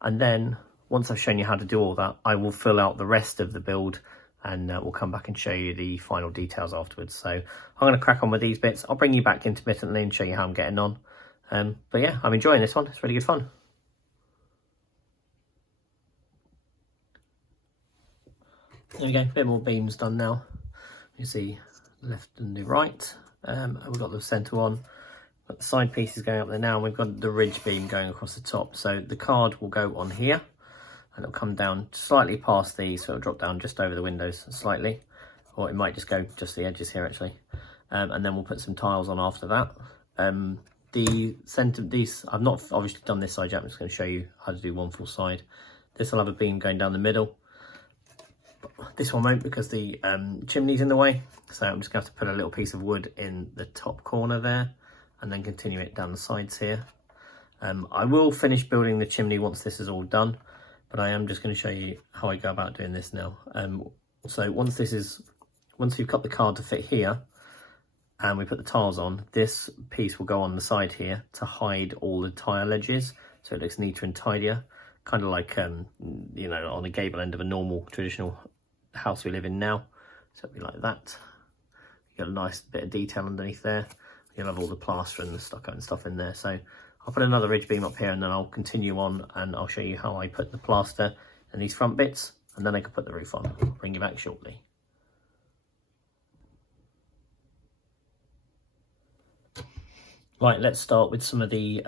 And then once I've shown you how to do all that, I will fill out the rest of the build and we'll come back and show you the final details afterwards. So I'm going to crack on with these bits. I'll bring you back intermittently and show you how I'm getting on. But yeah, I'm enjoying this one. It's really good fun. There we go, a bit more beams done now. You see left and the right. We've got the centre one. Got the side pieces going up there now, and we've got the ridge beam going across the top. So the card will go on here, and it'll come down slightly past these, so it'll drop down just over the windows slightly, or it might just go just the edges here actually. And then we'll put some tiles on after that. The centre, these, I've not obviously done this side yet, I'm just going to show you how to do one full side. This will have a beam going down the middle. This one won't because the chimney's in the way, so I'm just going to have to put a little piece of wood in the top corner there and then continue it down the sides here. I will finish building the chimney once this is all done, but I am just going to show you how I go about doing this now. So once we've cut the card to fit here and we put the tiles on, this piece will go on the side here to hide all the tile edges, so it looks neater and tidier, kind of like you know, on the gable end of a normal traditional house we live in now. So it'll be like that. You got a nice bit of detail underneath there. You'll have all the plaster and the stucco and stuff in there. So I'll put another ridge beam up here and then I'll continue on and I'll show you how I put the plaster in these front bits, and then I can put the roof on. I'll bring you back shortly. Right, let's start with some of the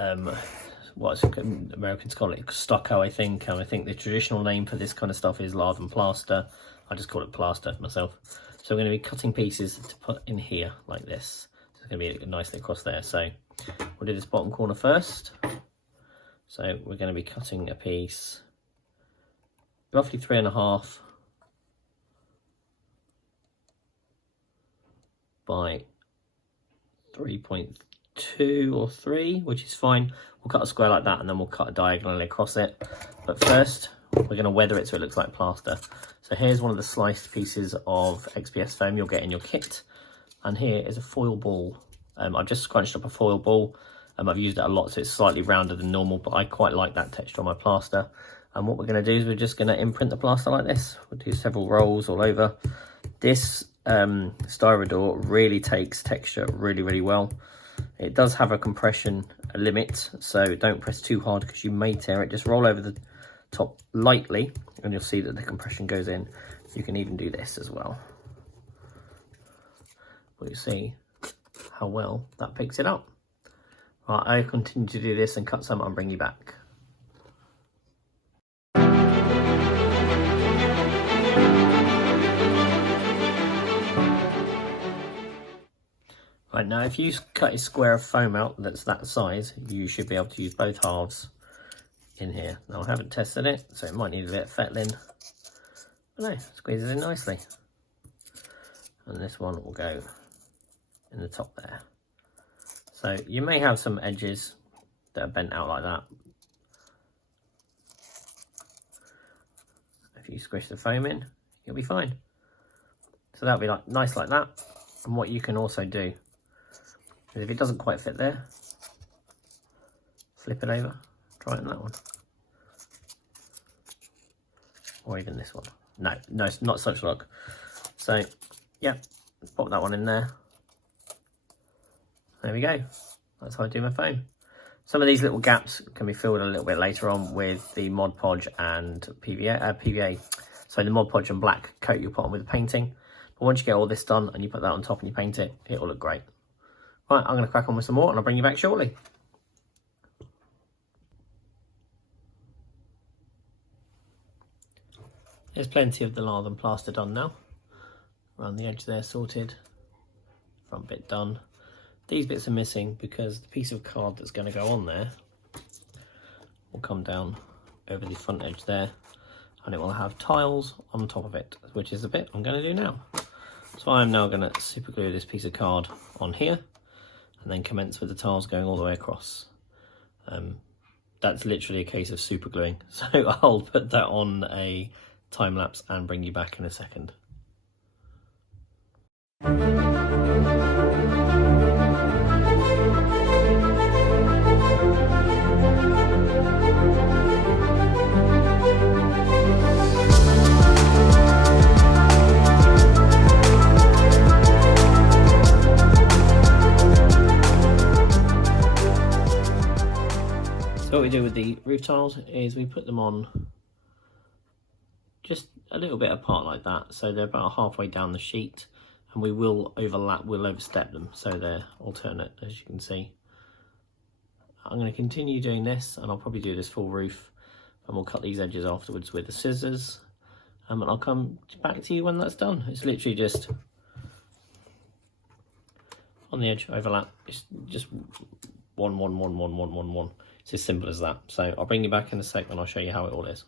what Americans call it stucco, I think. I think the traditional name for this kind of stuff is lard and plaster. I just call it plaster myself. So we're going to be cutting pieces to put in here like this. So it's going to be nicely across there. So we'll do this bottom corner first. So we're going to be cutting a piece roughly 3.5 by 3.2 or 3, which is fine. We'll cut a square like that and then we'll cut a diagonally across it. But first, we're going to weather it so it looks like plaster. So here's one of the sliced pieces of XPS foam you'll get in your kit. And here is a foil ball. I've just scrunched up a foil ball. I've used it a lot, so it's slightly rounder than normal, but I quite like that texture on my plaster. And what we're going to do is we're just going to imprint the plaster like this. We'll do several rolls all over. This Styrodor really takes texture really well. It does have a compression limit, so don't press too hard because you may tear it. Just roll over the top lightly and you'll see that the compression goes in. You can even do this as well. But you see how well that picks it up. Right, I'll continue to do this and cut some and bring you back. Right, now if you cut a square of foam out that's that size, you should be able to use both halves in here. Now I haven't tested it, so it might need a bit of fettling. But no, squeezes in nicely. And this one will go in the top there. So you may have some edges that are bent out like that. If you squish the foam in, you'll be fine. So that'll be like nice like that. And what you can also do is, if it doesn't quite fit there, flip it over, try it on that one. Or even this one. No, it's not such luck. So, yeah, pop that one in there. There we go. That's how I do my foam. Some of these little gaps can be filled a little bit later on with the Mod Podge and PVA. So the Mod Podge and black coat you'll put on with the painting. But once you get all this done and you put that on top and you paint it, it will look great. Right, I'm going to crack on with some more and I'll bring you back shortly. There's plenty of the lathe and plaster done now. Around the edge there sorted. Front bit done. These bits are missing because the piece of card that's going to go on there will come down over the front edge there, and it will have tiles on top of it, which is the bit I'm going to do now. So I'm now going to super glue this piece of card on here and then commence with the tiles going all the way across. That's literally a case of super gluing, so I'll put that on a time lapse and bring you back in a second. So what we do with the roof tiles is we put them on just a little bit apart like that, so they're about halfway down the sheet, and we will overlap, we'll overstep them so they're alternate, as you can see. I'm going to continue doing this, and I'll probably do this full roof, and we'll cut these edges afterwards with the scissors, and I'll come back to you when that's done. It's literally just on the edge, overlap, it's just one. It's as simple as that. So I'll bring you back in a sec and I'll show you how it all is.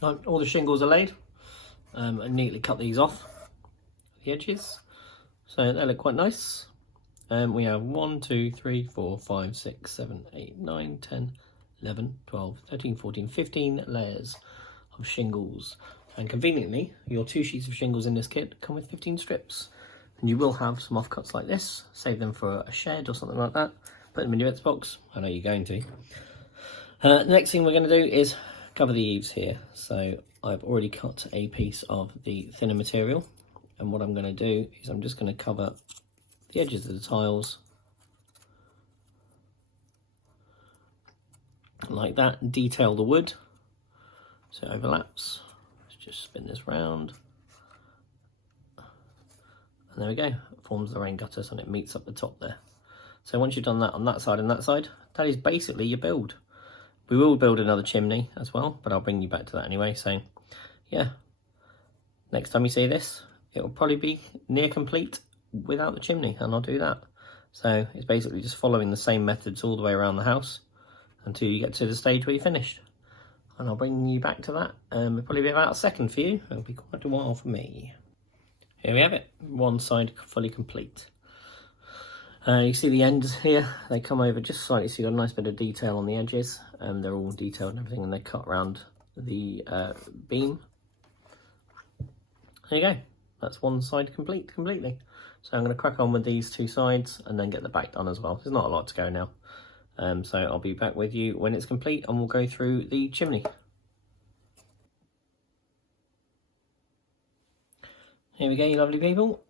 All the shingles are laid. I neatly cut these off the edges, so they look quite nice. We have 1, 2, 3, 4, 5, 6, 7, 8, 9, 10, 11, 12, 13, 14, 15 layers of shingles. And conveniently, your 2 sheets of shingles in this kit come with 15 strips. And you will have some offcuts like this. Save them for a shed or something like that. Put them in your bits box. I know you're going to. The next thing we're going to do is cover the eaves here. So I've already cut a piece of the thinner material. And what I'm going to do is I'm just going to cover the edges of the tiles like that, and detail the wood so it overlaps. Let's just spin this round. And there we go, it forms the rain gutters and it meets up the top there. So once you've done that on that side and that side, that is basically your build. We will build another chimney as well, but I'll bring you back to that anyway. So yeah, next time you see this, it will probably be near complete without the chimney, and I'll do that. So it's basically just following the same methods all the way around the house until you get to the stage where you're finished. And I'll bring you back to that. It'll probably be about a second for you. It'll be quite a while for me. Here we have it, one side fully complete. You see the ends here, they come over just slightly, so you've got a nice bit of detail on the edges. They're all detailed and everything, and they cut around the beam. There you go, that's one side completely. So I'm going to crack on with these 2 sides and then get the back done as well. There's not a lot to go now. So I'll be back with you when it's complete and we'll go through the chimney. Here we go, you lovely people.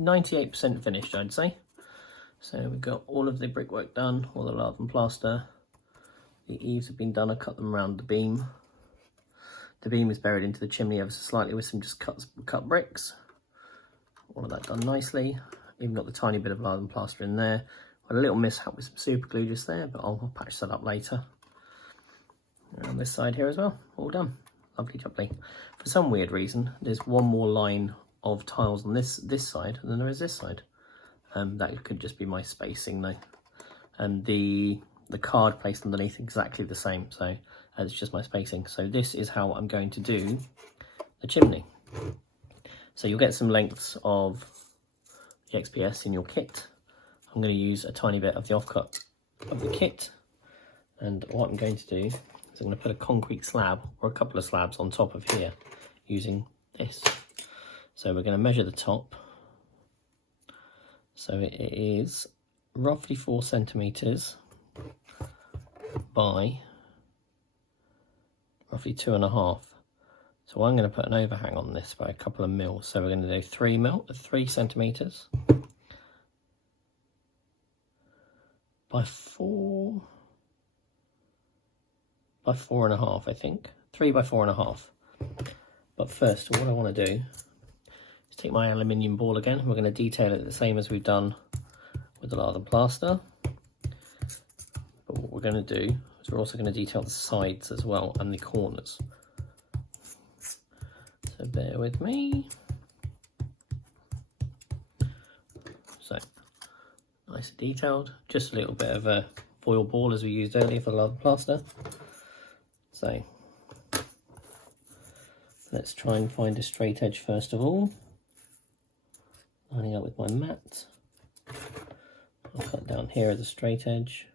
98% finished, I'd say. So we've got all of the brickwork done, all the lath and plaster. The eaves have been done, I cut them around the beam. The beam is buried into the chimney ever so slightly with some just cut bricks. All of that done nicely. Even got the tiny bit of lath and plaster in there. Got a little mishap with some super glue just there, but I'll patch that up later. Around this side here as well, all done. Lovely jubbly. For some weird reason, there's one more line of tiles on this side than there is this side. That could just be my spacing though. And the card placed underneath exactly the same, so it's just my spacing. So this is how I'm going to do the chimney. So you'll get some lengths of the XPS in your kit, I'm going to use a tiny bit of the offcut of the kit. And what I'm going to do is I'm going to put a concrete slab or a couple of slabs on top of here using this. So we're going to measure the top. So it is roughly 4 centimeters by roughly 2.5. So I'm going to put an overhang on this by a couple of mils. So we're going to do 3 centimeters by 4.5, I think. 3 by 4.5. But first, what I want to do is take my aluminium ball again. We're going to detail it the same as we've done with the lard and plaster. But what we're going to do is we're also going to detail the sides as well and the corners. So bear with me. So nice and detailed. Just a little bit of a foil ball as we used earlier for the lard and plaster. So let's try and find a straight edge first of all. Lining up with my mat. I'll cut down here as a straight edge.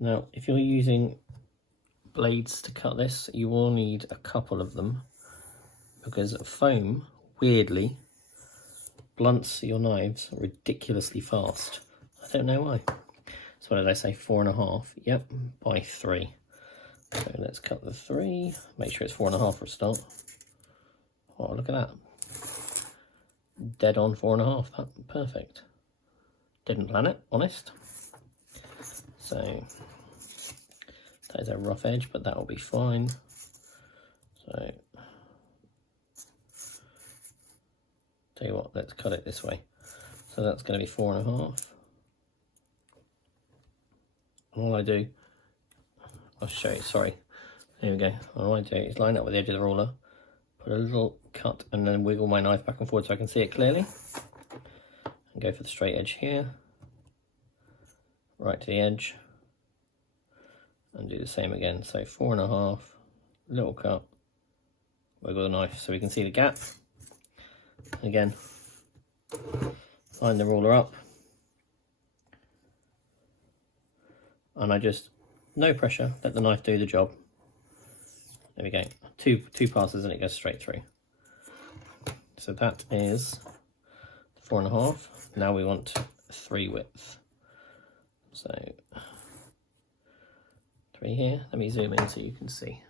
Now, if you're using blades to cut this, you will need a couple of them because foam, weirdly, blunts your knives ridiculously fast. I don't know why. So what did I say, 4.5? Yep, by 3. So let's cut the 3, make sure it's 4.5 for a start. Oh, look at that. Dead on 4.5, that, perfect. Didn't plan it, honest. So that is a rough edge, but that will be fine. So tell you what, let's cut it this way. So that's going to be 4.5. And all I do, I'll show you, sorry. There we go. All I do is line up with the edge of the ruler, put a little cut, and then wiggle my knife back and forward so I can see it clearly. And go for the straight edge here, right to the edge, and do the same again. So 4.5, little cut, wiggle the knife so we can see the gap. Again, line the ruler up, and I just, no pressure, let the knife do the job. There we go, two passes and it goes straight through. So that is 4.5. Now we want 3 width. So 3 here. Let me zoom in so you can see.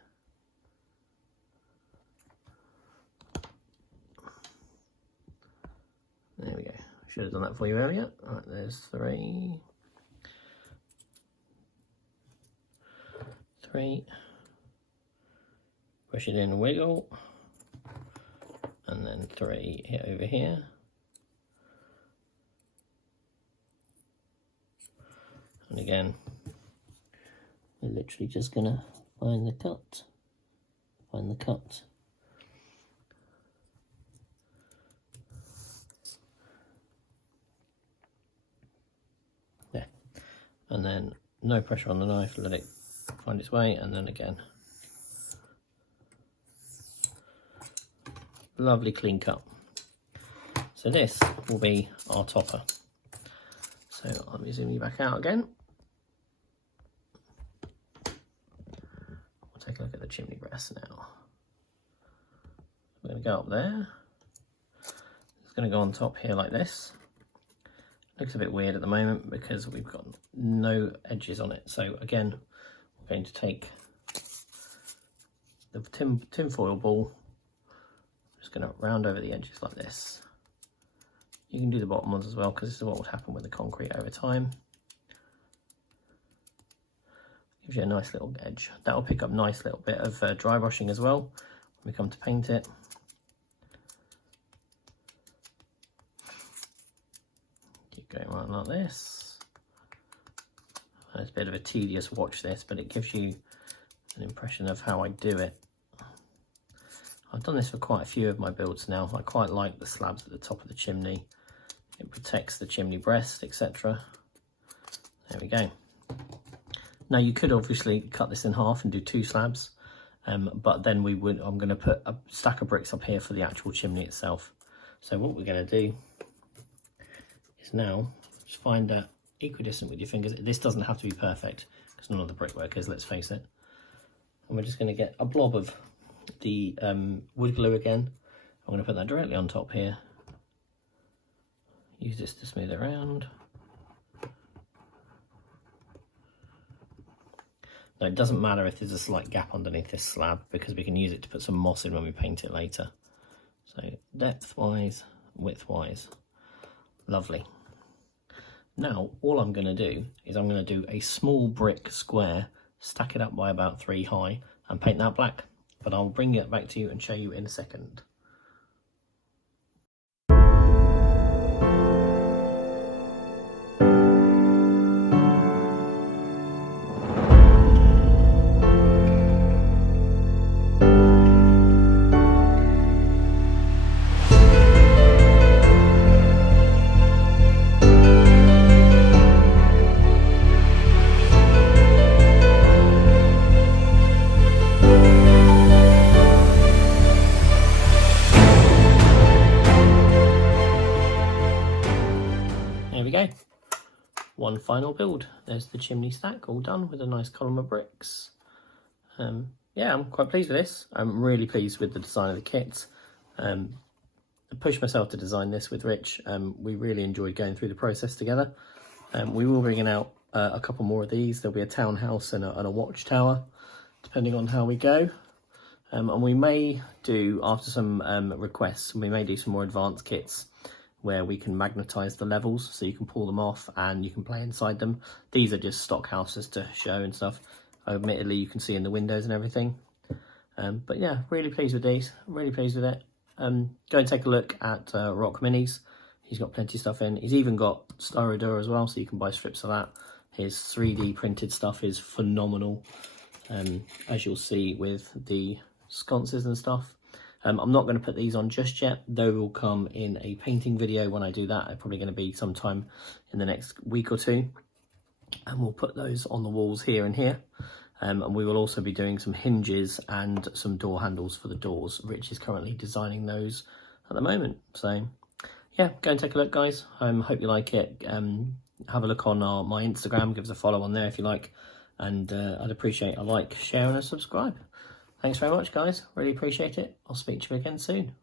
There we go. I should have done that for you earlier. Right, there's 3. 3. Push it in, wiggle, and then 3 hit over here. And again, we're literally just gonna find the cut, there, and then no pressure on the knife, let it find its way, and then again. Lovely clean cut. So this will be our topper. So let me zoom you back out again. We'll take a look at the chimney breast now. We're going to go up there. It's going to go on top here like this. Looks a bit weird at the moment because we've got no edges on it. So again, we're going to take the tin foil ball. Just going to round over the edges like this. You can do the bottom ones as well because this is what would happen with the concrete over time. Gives you a nice little edge. That will pick up nice little bit of dry brushing as well when we come to paint it. Keep going right like this. It's a bit of a tedious watch this, but it gives you an impression of how I do it. I've done this for quite a few of my builds now. I quite like the slabs at the top of the chimney. It protects the chimney breast, etc. There we go. Now you could obviously cut this in half and do 2 slabs, but then I'm going to put a stack of bricks up here for the actual chimney itself. So what we're going to do is now just find that equidistant with your fingers. This doesn't have to be perfect because none of the brickwork is, let's face it. And we're just going to get a blob of the wood glue again. I'm going to put that directly on top here. Use this to smooth it around. Now it doesn't matter if there's a slight gap underneath this slab because we can use it to put some moss in when we paint it later. So depth wise, width wise, lovely. Now all I'm going to do is I'm going to do a small brick square, stack it up by about 3 high and paint that black. But I'll bring it back to you and show you in a second. There we go, one final build. There's the chimney stack all done with a nice column of bricks. Yeah, I'm quite pleased with this. I'm really pleased with the design of the kit. I pushed myself to design this with Rich. We really enjoyed going through the process together. We will bring out a couple more of these. There'll be a townhouse and a watchtower, depending on how we go. And we may do, after some requests, we may do some more advanced kits where we can magnetize the levels so you can pull them off and you can play inside them. These are just stock houses to show and stuff. Admittedly, you can see in the windows and everything. But yeah, really pleased with these, really pleased with it. Go and take a look at Rock Minis. He's got plenty of stuff in. He's even got Styrodur as well, so you can buy strips of that. His 3D printed stuff is phenomenal, as you'll see with the sconces and stuff. I'm not going to put these on just yet. They will come in a painting video when I do that. It's probably going to be sometime in the next week or two. And we'll put those on the walls here and here. And we will also be doing some hinges and some door handles for the doors. Rich is currently designing those at the moment. So yeah, go and take a look, guys. Hope you like it. Have a look on my Instagram. Give us a follow on there if you like. And I'd appreciate a like, share and a subscribe. Thanks very much, guys. Really appreciate it. I'll speak to you again soon.